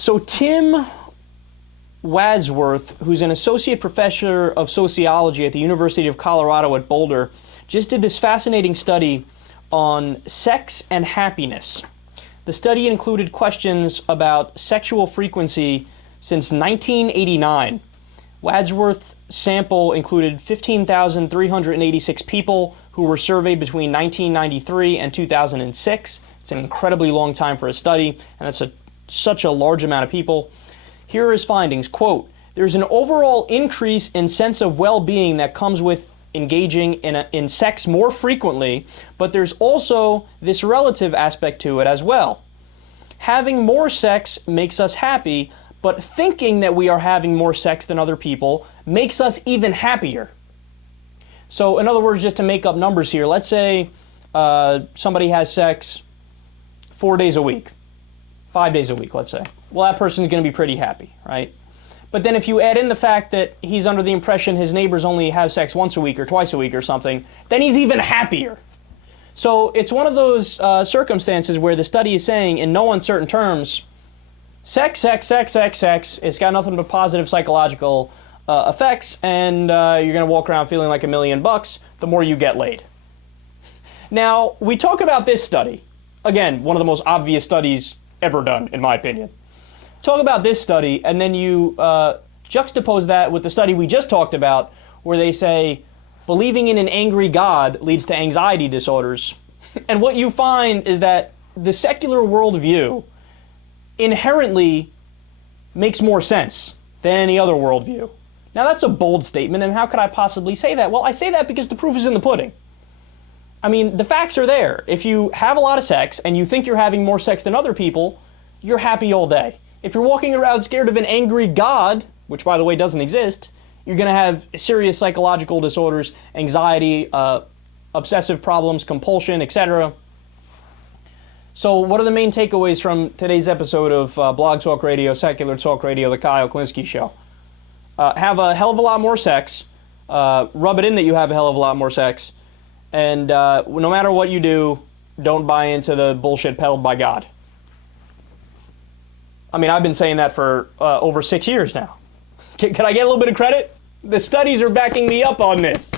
So Tim Wadsworth, who's an associate professor of sociology at the University of Colorado at Boulder, just did this fascinating study on sex and happiness. The study included questions about sexual frequency since 1989. Wadsworth's sample included 15,386 people who were surveyed between 1993 and 2006. It's an incredibly long time for a study, and that's such a large amount of people. Here are his findings. Quote, "There's an overall increase in sense of well-being that comes with engaging in sex more frequently, but there's also this relative aspect to it as well. Having more sex makes us happy, but thinking that we are having more sex than other people makes us even happier." So in other words, just to make up numbers here, let's say somebody has sex 4 days a week, 5 days a week, let's say. Well, that person's going to be pretty happy, right? But then if you add in the fact that he's under the impression his neighbors only have sex once a week or twice a week or something, then he's even happier. So it's one of those circumstances where the study is saying in no uncertain terms, sex, sex, sex, sex, sex, it's got nothing but positive psychological effects, and you're going to walk around feeling like $1,000,000 the more you get laid. Now, we talk about this study. Again, one of the most obvious studies ever done, in my opinion. Talk about this study, and then you juxtapose that with the study we just talked about, where they say believing in an angry God leads to anxiety disorders. And what you find is that the secular worldview inherently makes more sense than any other worldview. Now that's a bold statement, and how could I possibly say that? Well, I say that because the proof is in the pudding. I mean, the facts are there. If you have a lot of sex and you think you're having more sex than other people, you're happy all day. If you're walking around scared of an angry God, which by the way doesn't exist, you're going to have serious psychological disorders, anxiety, obsessive problems, compulsion, etc. So what are the main takeaways from today's episode of Blog Talk Radio, Secular Talk Radio, the Kyle Kulinski Show? Have a hell of a lot more sex. Rub it in that you have a hell of a lot more sex. And no matter what you do, don't buy into the bullshit peddled by God. I mean, I've been saying that for over 6 years now. Can I get a little bit of credit? The studies are backing me up on this.